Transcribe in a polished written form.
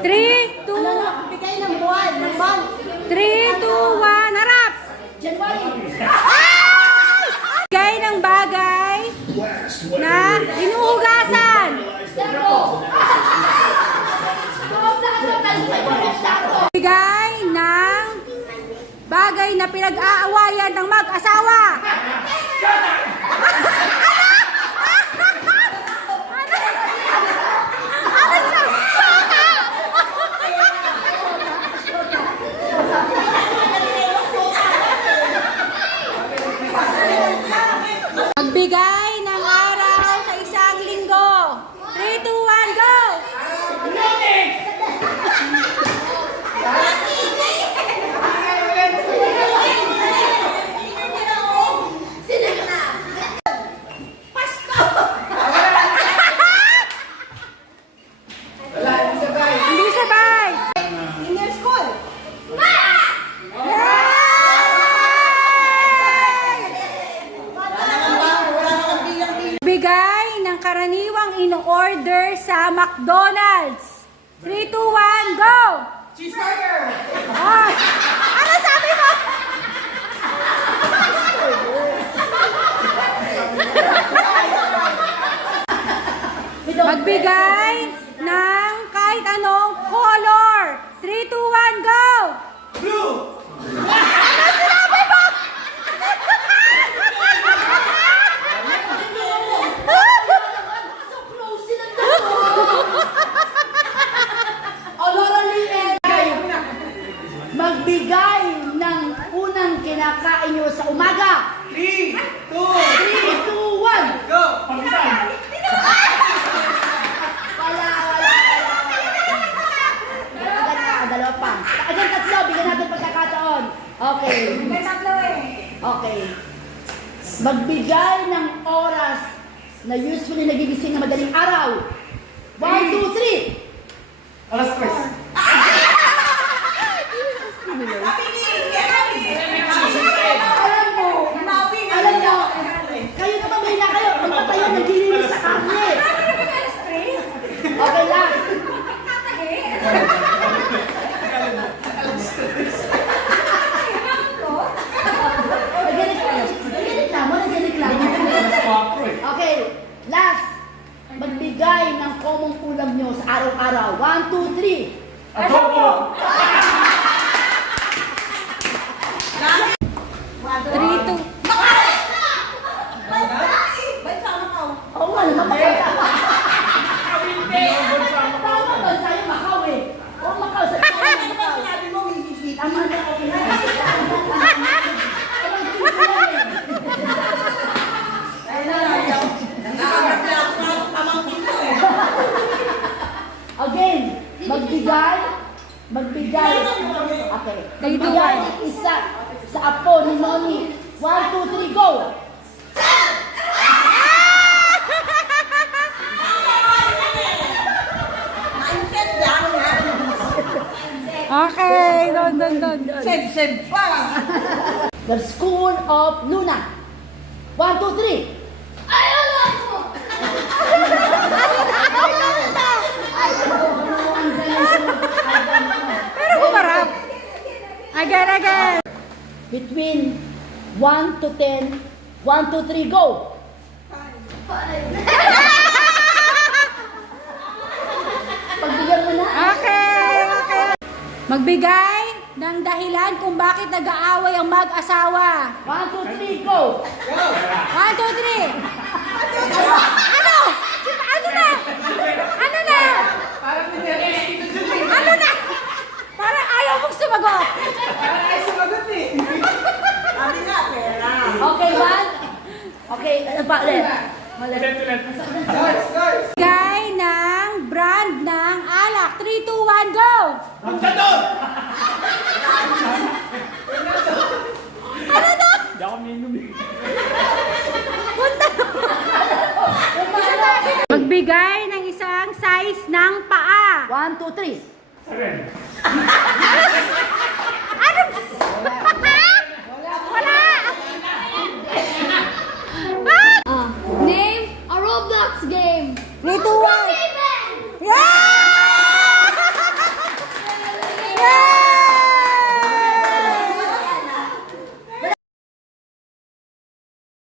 3, 2, Bigay ng buwan, ng month. 3, 2, 1, harap! January. Bigay ng bagay na inuhugasan. Bigay ng bagay na pinag-aawayan ng mag-asawa. Magbigay ng araw sa isang linggo. 3, 2, 1, go! Hindi sabay. In your school. Bigay ng karaniwang in-order sa McDonald's. 3, 2, 1, go! Cheeseburger. Ay! Ano sabi mo? Magbigay ng kahit anong color. 3, 2, 1, go! Blue. Ano sinabi mo? So close silang Aurora Lynn. Magbigay ng unang kinakain nyo sa umaga. 3, 2, 3, 2, 1. go! Pagkasan! Wala. Dalawa pa. Again, tatlo. Bigyan natin pagkakataon. Okay. May tatlo eh. Okay. Magbigay ng oras na usually nagigising na madaling araw. 1, 2, 3. Alas 3. Alam mo, kayo naman may na kayo. Magpatayo, naglilinis sa karne. Okay, last. Okay, last. Magbigay ng common ulam nyo sa araw-araw. 1, 2, 3. Adobo! 3, 2. Oo nga naman, Macau. Tama ba sa'yo, Macau eh. Oo, Macau. Sa Macau. Tama na, okay na. Again, magbigay. Okay. Magbigay ng isa sa apo ni Noni. 1, 2, 3, go! Okay, don. Sed pa! The School of Luna. 1, 2, 3. Pero humarap. Again. Between 1 to 10. 1, 2, 3, go! Pagbigyan mo na. Okay. Magbigay ng dahilan kung bakit nag-aaway ang mag-asawa. 1, 2, 3, go! 1, 2, 3. Ano? Ano na? Ano na? Parang nilalis dito dyan eh. Ano na? Parang ayaw mong sumagot. Parang ay sumagot eh. Okay, 1. Okay, ano pa ulit? Ulit. Guys! Bigay ng brand ng alak. 3, 2, 1, go! Magkador! Ano to? Hindi ako minum eh. Punta. Magbigay ng isang size ng paa. 1, 2, 3. Saren. Anong? Wala. Name a Roblox game. 3, 2, 1.